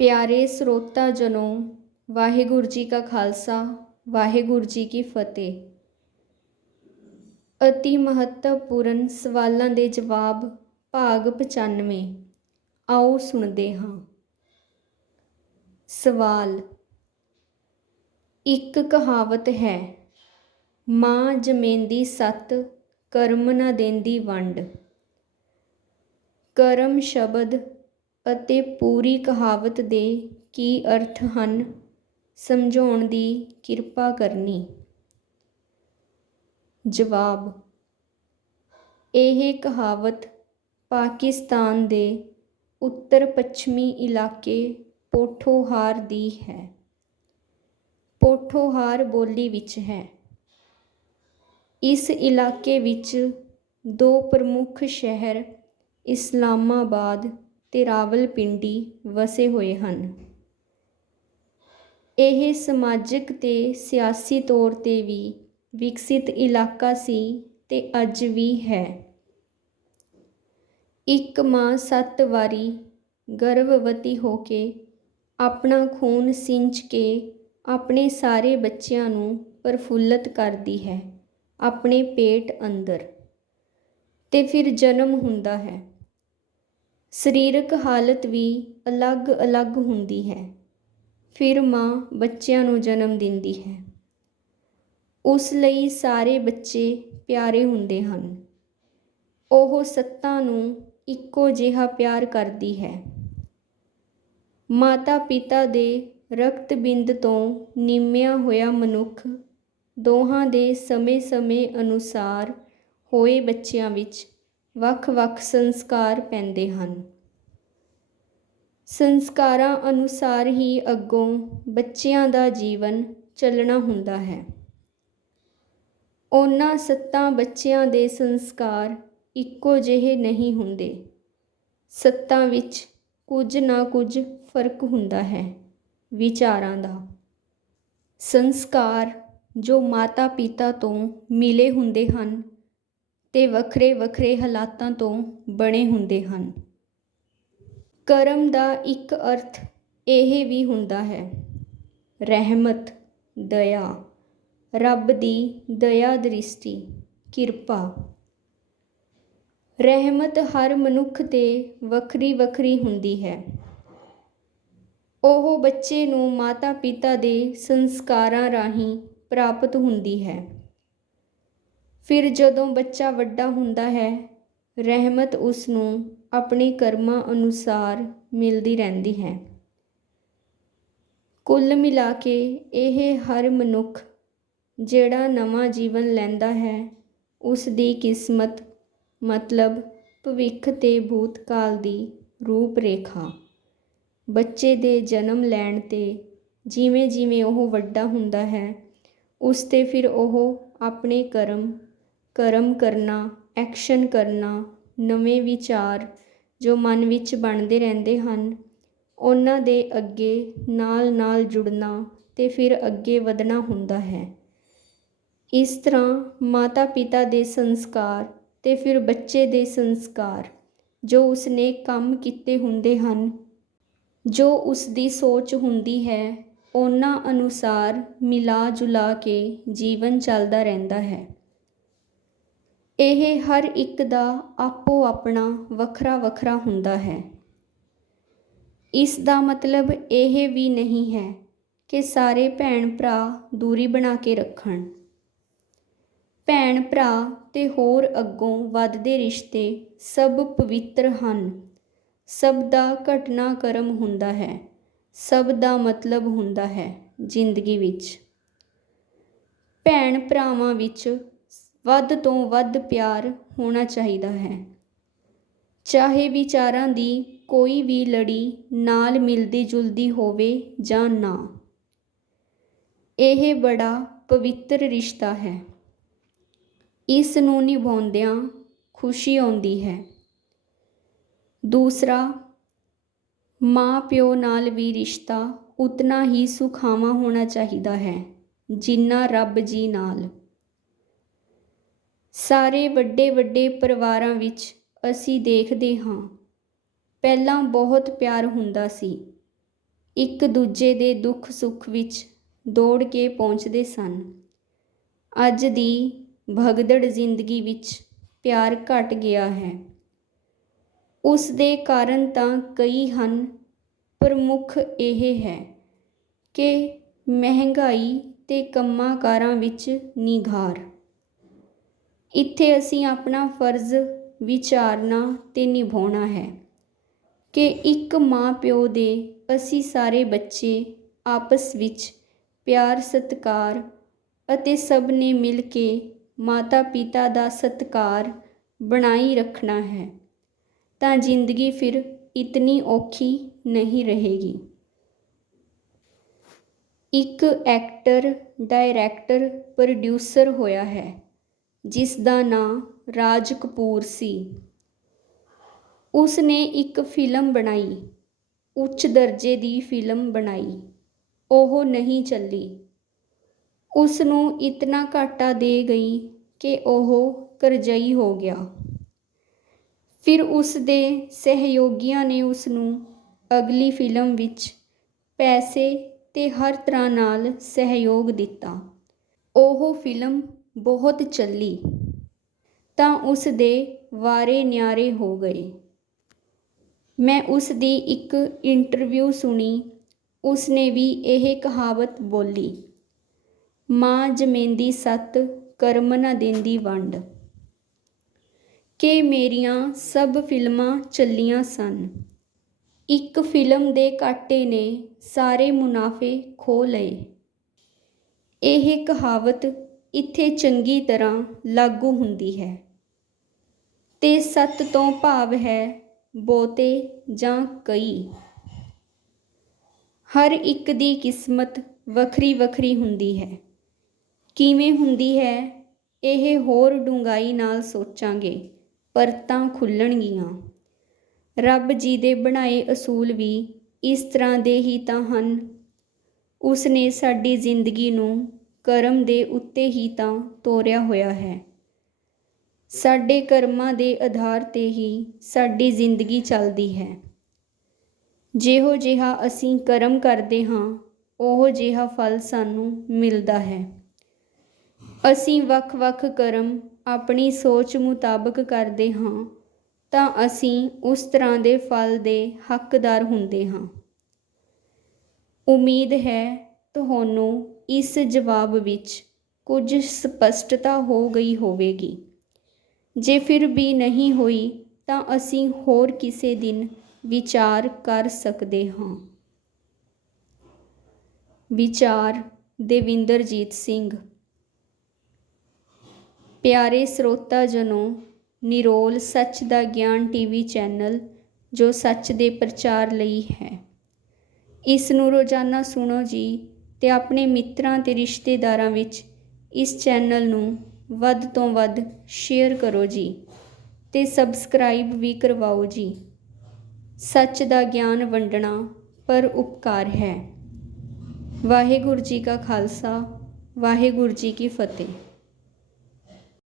ਪਿਆਰੇ ਸਰੋਤਾ ਜਨੋ, ਵਾਹਿਗੁਰੂ ਜੀ ਕਾ ਖਾਲਸਾ, ਵਾਹਿਗੁਰੂ ਜੀ ਕੀ ਫਤਿਹ। ਅਤੀ ਮਹੱਤਵਪੂਰਨ ਸਵਾਲਾਂ ਦੇ ਜਵਾਬ ਭਾਗ 95 ਆਓ ਸੁਣਦੇ ਹਾਂ। ਸਵਾਲ, ਇੱਕ ਕਹਾਵਤ ਹੈ, ਮਾਂ ਜਮੇਂਦੀ ਸੱਤ, ਕਰਮ ਨਾ ਦੇਂਦੀ ਵੰਡ। ਕਰਮ ਸ਼ਬਦ ਅਤੇ ਪੂਰੀ ਕਹਾਵਤ ਦੇ ਕੀ ਅਰਥ ਹਨ, ਸਮਝਾਉਣ ਦੀ ਕਿਰਪਾ ਕਰਨੀ। ਜਵਾਬ, ਇਹ ਕਹਾਵਤ ਪਾਕਿਸਤਾਨ ਦੇ ਉੱਤਰ ਪੱਛਮੀ ਇਲਾਕੇ ਪੋਠੋਹਾਰ ਦੀ ਹੈ। ਪੋਠੋਹਾਰ ਬੋਲੀ ਵਿੱਚ ਹੈ। ਇਸ ਇਲਾਕੇ ਵਿੱਚ ਦੋ ਪ੍ਰਮੁੱਖ ਸ਼ਹਿਰ ਇਸਲਾਮਾਬਾਦ ਤੇ ਰਾਵਲਪਿੰਡੀ ਵਸੇ ਹੋਏ ਹਨ। ਇਹ ਸਮਾਜਿਕ ਅਤੇ ਸਿਆਸੀ ਤੌਰ ਤੇ ਵੀ ਵਿਕਸਿਤ ਇਲਾਕਾ ਸੀ ਅਤੇ ਅੱਜ ਵੀ ਹੈ। ਇੱਕ ਮਾਂ ਸੱਤ ਵਾਰੀ ਗਰਭਵਤੀ ਹੋ ਕੇ ਆਪਣਾ ਖੂਨ ਸਿੰਚ ਕੇ ਆਪਣੇ ਸਾਰੇ ਬੱਚਿਆਂ ਨੂੰ ਪ੍ਰਫੁੱਲਤ ਕਰਦੀ ਹੈ, ਆਪਣੇ ਪੇਟ ਅੰਦਰ। ਅਤੇ ਫਿਰ ਜਨਮ ਹੁੰਦਾ ਹੈ। ਸਰੀਰਕ ਹਾਲਤ ਵੀ ਅਲੱਗ-ਅਲੱਗ ਹੁੰਦੀ ਹੈ। ਫਿਰ ਮਾਂ ਬੱਚਿਆਂ ਨੂੰ ਜਨਮ ਦਿੰਦੀ ਹੈ। ਉਸ ਲਈ ਸਾਰੇ ਬੱਚੇ ਪਿਆਰੇ ਹੁੰਦੇ ਹਨ। ਉਹ ਸੱਤਾਂ ਨੂੰ ਇੱਕੋ ਜਿਹਾ ਪਿਆਰ ਕਰਦੀ ਹੈ। ਮਾਤਾ ਪਿਤਾ ਦੇ ਰਕਤ ਬਿੰਦ ਤੋਂ ਨਿੰਮਿਆ ਹੋਇਆ ਮਨੁੱਖ ਦੋਹਾਂ ਦੇ ਸਮੇਂ-ਸਮੇਂ ਅਨੁਸਾਰ ਹੋਏ ਬੱਚਿਆਂ ਵਿੱਚ ਵੱਖ-ਵੱਖ ਸੰਸਕਾਰ ਪੈਂਦੇ ਹਨ। ਸੰਸਕਾਰਾਂ ਅਨੁਸਾਰ ਹੀ ਅੱਗੋਂ ਬੱਚਿਆਂ ਦਾ ਜੀਵਨ ਚੱਲਣਾ ਹੁੰਦਾ ਹੈ। ਉਹਨਾਂ ਸੱਤਾਂ ਬੱਚਿਆਂ ਦੇ ਸੰਸਕਾਰ ਇੱਕੋ ਜਿਹੇ ਨਹੀਂ ਹੁੰਦੇ। ਸੱਤਾਂ ਵਿੱਚ ਕੁਝ ਨਾ ਕੁਝ ਫ਼ਰਕ ਹੁੰਦਾ ਹੈ ਵਿਚਾਰਾਂ ਦਾ। ਸੰਸਕਾਰ ਜੋ ਮਾਤਾ ਪਿਤਾ ਤੋਂ ਮਿਲੇ ਹੁੰਦੇ ਹਨ ਤੇ ਵੱਖਰੇ ਵੱਖਰੇ ਹਾਲਾਤਾਂ ਤੋਂ ਬਣੇ ਹੁੰਦੇ ਹਨ। ਕਰਮ ਦਾ ਇੱਕ ਅਰਥ ਇਹ ਵੀ ਹੁੰਦਾ ਹੈ, ਰਹਿਮਤ, ਦਇਆ, ਰੱਬ ਦੀ ਦਇਆ ਦ੍ਰਿਸ਼ਟੀ, ਕਿਰਪਾ। ਰਹਿਮਤ ਹਰ ਮਨੁੱਖ ਤੇ ਵੱਖਰੀ ਵੱਖਰੀ ਹੁੰਦੀ ਹੈ। ਉਹ ਬੱਚੇ ਨੂੰ ਮਾਤਾ ਪਿਤਾ ਦੇ ਸੰਸਕਾਰਾਂ ਰਾਹੀਂ ਪ੍ਰਾਪਤ ਹੁੰਦੀ ਹੈ। ਫਿਰ ਜਦੋਂ ਬੱਚਾ ਵੱਡਾ ਹੁੰਦਾ ਹੈ, ਰਹਿਮਤ ਉਸ ਨੂੰ ਆਪਣੇ ਕਰਮਾਂ ਅਨੁਸਾਰ ਮਿਲਦੀ ਰਹਿੰਦੀ ਹੈ। ਕੁੱਲ ਮਿਲਾ ਕੇ ਇਹ ਹਰ ਮਨੁੱਖ ਜਿਹੜਾ ਨਵਾਂ ਜੀਵਨ ਲੈਂਦਾ ਹੈ ਉਸ ਦੀ ਕਿਸਮਤ, ਮਤਲਬ ਭਵਿੱਖ ਤੇ ਭੂਤਕਾਲ ਦੀ ਰੂਪ ਰੇਖਾ ਬੱਚੇ ਦੇ ਜਨਮ ਲੈਣ ਤੇ ਜਿਵੇਂ ਜਿਵੇਂ ਉਹ ਵੱਡਾ ਹੁੰਦਾ ਹੈ, ਉਸ ਤੇ ਫਿਰ ਉਹ ਆਪਣੇ ਕਰਮ ਕਰਮ ਕਰਨਾ, ਐਕਸ਼ਨ ਕਰਨਾ, ਨਵੇਂ ਵਿਚਾਰ ਜੋ ਮਨ ਵਿੱਚ ਬਣਦੇ ਰਹਿੰਦੇ ਹਨ, ਉਹਨਾਂ ਦੇ ਅੱਗੇ ਨਾਲ-ਨਾਲ ਜੁੜਨਾ ਅਤੇ ਫਿਰ ਅੱਗੇ ਵਧਣਾ ਹੁੰਦਾ ਹੈ। ਇਸ ਤਰ੍ਹਾਂ ਮਾਤਾ ਪਿਤਾ ਦੇ ਸੰਸਕਾਰ ਅਤੇ ਫਿਰ ਬੱਚੇ ਦੇ ਸੰਸਕਾਰ ਜੋ ਉਸਨੇ ਕੰਮ ਕੀਤੇ ਹੁੰਦੇ ਹਨ, ਜੋ ਉਸ ਦੀ ਸੋਚ ਹੁੰਦੀ ਹੈ, ਉਹਨਾਂ ਅਨੁਸਾਰ ਮਿਲਾ ਜੁਲਾ ਕੇ ਜੀਵਨ ਚੱਲਦਾ ਰਹਿੰਦਾ ਹੈ। ਇਹ ਹਰ ਇੱਕ ਦਾ ਆਪੋ ਆਪਣਾ ਵੱਖਰਾ ਵੱਖਰਾ ਹੁੰਦਾ ਹੈ। ਇਸ ਦਾ ਮਤਲਬ ਇਹ ਵੀ ਨਹੀਂ ਹੈ ਕਿ ਸਾਰੇ ਭੈਣ ਭਰਾ ਦੂਰੀ ਬਣਾ ਕੇ ਰੱਖਣ। ਭੈਣ ਭਰਾ ਤੇ ਹੋਰ ਅੱਗੋਂ ਵੱਧਦੇ ਰਿਸ਼ਤੇ ਸਭ ਪਵਿੱਤਰ ਹਨ। ਸਭ ਦਾ ਘਟਨਾ ਕਰਮ ਹੁੰਦਾ ਹੈ। ਸਭ ਦਾ ਮਤਲਬ ਹੁੰਦਾ ਹੈ ਜ਼ਿੰਦਗੀ ਵਿੱਚ। ਭੈਣ ਭਰਾਵਾਂ ਵਿੱਚ ਵੱਧ ਤੋਂ ਵੱਧ ਪਿਆਰ ਹੋਣਾ ਚਾਹੀਦਾ ਹੈ। ਚਾਹੇ ਵਿਚਾਰਾਂ ਦੀ ਕੋਈ ਵੀ ਲੜੀ ਨਾਲ ਮਿਲਦੀ ਜੁਲਦੀ ਹੋਵੇ ਜਾਂ ਨਾ, ਇਹ ਬੜਾ ਪਵਿੱਤਰ ਰਿਸ਼ਤਾ ਹੈ। ਇਸ ਨੂੰ ਨਿਭਾਉਂਦਿਆਂ ਖੁਸ਼ੀ ਆਉਂਦੀ ਹੈ। ਦੂਸਰਾ ਮਾਂ ਪਿਓ ਨਾਲ ਵੀ ਰਿਸ਼ਤਾ ਉਤਨਾ ਹੀ ਸੁਖਾਵਾਂ ਹੋਣਾ ਚਾਹੀਦਾ ਹੈ, ਜਿੰਨਾ ਰੱਬ ਜੀ ਨਾਲ। ਸਾਰੇ ਵੱਡੇ ਵੱਡੇ ਪਰਿਵਾਰਾਂ ਵਿੱਚ ਅਸੀਂ ਦੇਖਦੇ ਹਾਂ। ਪਹਿਲਾਂ ਬਹੁਤ ਪਿਆਰ ਹੁੰਦਾ ਸੀ। ਇੱਕ ਦੂਜੇ ਦੇ ਦੁੱਖ ਸੁੱਖ ਵਿੱਚ ਦੌੜ ਕੇ ਪਹੁੰਚਦੇ ਸਨ। ਅੱਜ ਦੀ ਭਗਦੜ ਜ਼ਿੰਦਗੀ ਵਿੱਚ ਪਿਆਰ ਘਟ ਗਿਆ ਹੈ। ਉਸ ਦੇ ਕਾਰਨ ਤਾਂ ਕਈ ਹਨ ਪ੍ਰਮੁੱਖ ਇਹ ਹੈ ਕਿ ਮਹਿੰਗਾਈ ਤੇ ਕੰਮਾਂ ਕਾਰਾਂ ਵਿੱਚ ਨਿਘਾਰ। ਇੱਥੇ ਅਸੀਂ ਆਪਣਾ ਫਰਜ਼, ਵਿਚਾਰਨਾ ਅਤੇ ਨਿਭਾਉਣਾ ਹੈ ਕਿ ਇੱਕ ਮਾਂ ਪਿਓ ਦੇ ਅਸੀਂ ਸਾਰੇ ਬੱਚੇ ਆਪਸ ਵਿੱਚ ਪਿਆਰ, ਸਤਿਕਾਰ ਅਤੇ ਸਭ ਨੇ ਮਿਲ ਕੇ ਮਾਤਾ ਪਿਤਾ ਦਾ ਸਤਿਕਾਰ ਬਣਾਈ ਰੱਖਣਾ ਹੈ, ਤਾਂ ਜ਼ਿੰਦਗੀ ਫਿਰ ਇਤਨੀ ਔਖੀ ਨਹੀਂ ਰਹੇਗੀ। ਇੱਕ ਐਕਟਰ, ਡਾਇਰੈਕਟਰ, ਪ੍ਰੋਡਿਊਸਰ ਹੋਇਆ ਹੈ। ਜਿਸ ਦਾ ਨਾਂ ਰਾਜ ਕਪੂਰ ਸੀ। ਉਸ ਨੇ ਇੱਕ ਫਿਲਮ ਬਣਾਈ। ਉੱਚ ਦਰਜੇ ਦੀ ਫਿਲਮ ਬਣਾਈ। ਉਹ ਨਹੀਂ ਚੱਲੀ। ਉਸ ਨੂੰ ਇਤਨਾ ਘਾਟਾ ਦੇ ਗਈ ਕਿ ਉਹ ਕਰਜ਼ਈ ਹੋ ਗਿਆ। ਫਿਰ ਉਸ ਦੇ ਸਹਿਯੋਗੀਆਂ ਨੇ ਉਸ ਨੂੰ ਅਗਲੀ ਫਿਲਮ ਵਿੱਚ ਪੈਸੇ ਤੇ ਹਰ ਤਰ੍ਹਾਂ ਨਾਲ ਸਹਿਯੋਗ ਦਿੱਤਾ। ਉਹ ਫਿਲਮ ਬਹੁਤ ਚੱਲੀ ਤਾਂ ਉਸ ਦੇ ਵਾਰੇ ਨਿਆਰੇ ਹੋ ਗਏ। ਮੈਂ ਉਸ ਦੀ ਇੱਕ ਇੰਟਰਵਿਊ ਸੁਣੀ ਉਸ ਨੇ ਵੀ ਇਹ ਕਹਾਵਤ ਬੋਲੀ, ਮਾਂ ਜਮੇਂਦੀ ਸੱਤ, ਕਰਮ ਨਾ ਦਿੰਦੀ ਵੰਡ। ਕਿ ਮੇਰੀਆਂ ਸਭ ਫਿਲਮਾਂ ਚੱਲੀਆਂ ਸਨ। ਇੱਕ ਫਿਲਮ ਦੇ ਕਾਟੇ ਨੇ ਸਾਰੇ ਮੁਨਾਫੇ ਖੋ ਲਏ। ਇਹ ਕਹਾਵਤ ਇੱਥੇ ਚੰਗੀ ਤਰ੍ਹਾਂ ਲਾਗੂ ਹੁੰਦੀ ਹੈ। ਤੇ ਸੱਤ ਤੋਂ ਭਾਵ ਹੈ ਬਹੁਤੇ ਜਾਂ ਕਈ। ਹਰ ਇੱਕ ਦੀ ਕਿਸਮਤ ਵੱਖਰੀ ਵੱਖਰੀ ਹੁੰਦੀ ਹੈ। ਕਿਵੇਂ ਹੁੰਦੀ ਹੈ, ਇਹ ਹੋਰ ਡੂੰਘਾਈ ਨਾਲ ਸੋਚਾਂਗੇ ਪਰਤਾਂ ਖੁੱਲਣਗੀਆਂ। ਰੱਬ ਜੀ ਦੇ ਬਣਾਏ ਅਸੂਲ ਵੀ ਇਸ ਤਰ੍ਹਾਂ ਦੇ ਹੀ ਤਾਂ ਹਨ। ਉਸ ਨੇ ਸਾਡੀ ਜ਼ਿੰਦਗੀ ਨੂੰ ਕਰਮ ਦੇ ਉੱਤੇ ਹੀ ਤਾਂ ਤੋਰਿਆ ਹੋਇਆ ਹੈ। ਸਾਡੇ ਕਰਮਾਂ ਦੇ ਆਧਾਰ ਤੇ ਹੀ ਸਾਡੀ ਜ਼ਿੰਦਗੀ ਚੱਲਦੀ ਹੈ। ਜਿਹੋ ਜਿਹਾ ਅਸੀਂ ਕਰਮ ਕਰਦੇ ਹਾਂ, ਉਹ ਜਿਹਾ ਫਲ ਸਾਨੂੰ ਮਿਲਦਾ ਹੈ। ਅਸੀਂ ਵੱਖ-ਵੱਖ ਕਰਮ ਆਪਣੀ ਸੋਚ ਮੁਤਾਬਕ ਕਰਦੇ ਹਾਂ, ਤਾਂ ਅਸੀਂ ਉਸ ਤਰ੍ਹਾਂ ਦੇ ਫਲ ਦੇ ਹੱਕਦਾਰ ਹੁੰਦੇ ਹਾਂ। ਉਮੀਦ ਹੈ, ਤੁਹਾਨੂੰ ਇਸ ਜਵਾਬ ਵਿੱਚ ਕੁਝ ਸਪਸ਼ਟਤਾ ਹੋ ਗਈ ਹੋਵੇਗੀ। ਜੇ ਫਿਰ ਵੀ ਨਹੀਂ ਹੋਈ, ਤਾਂ ਅਸੀਂ ਹੋਰ ਕਿਸੇ ਦਿਨ ਵਿਚਾਰ ਕਰ ਸਕਦੇ ਹਾਂ। ਵਿਚਾਰ ਦੇਵਿੰਦਰਜੀਤ ਸਿੰਘ। ਪਿਆਰੇ ਸਰੋਤਾ ਜਨੋ ਨਿਰੋਲ ਸੱਚ ਦਾ ਗਿਆਨ ਟੀਵੀ ਚੈਨਲ, ਜੋ ਸੱਚ ਦੇ ਪ੍ਰਚਾਰ ਲਈ ਹੈ। ਇਸ ਨੂੰ ਰੋਜ਼ਾਨਾ ਸੁਣੋ ਜੀ। ਅਤੇ ਆਪਣੇ ਮਿੱਤਰਾਂ ਅਤੇ ਰਿਸ਼ਤੇਦਾਰਾਂ ਵਿੱਚ ਇਸ ਚੈਨਲ ਨੂੰ ਵੱਧ ਤੋਂ ਵੱਧ ਸ਼ੇਅਰ ਕਰੋ ਜੀ ਅਤੇ ਸਬਸਕ੍ਰਾਈਬ ਵੀ ਕਰਵਾਓ ਜੀ। ਸੱਚ ਦਾ ਗਿਆਨ ਵੰਡਣਾ ਪਰ ਉਪਕਾਰ ਹੈ। ਵਾਹਿਗੁਰੂ ਜੀ ਕਾ ਖਾਲਸਾ, ਵਾਹਿਗੁਰੂ ਜੀ ਕੀ ਫਤਿਹ।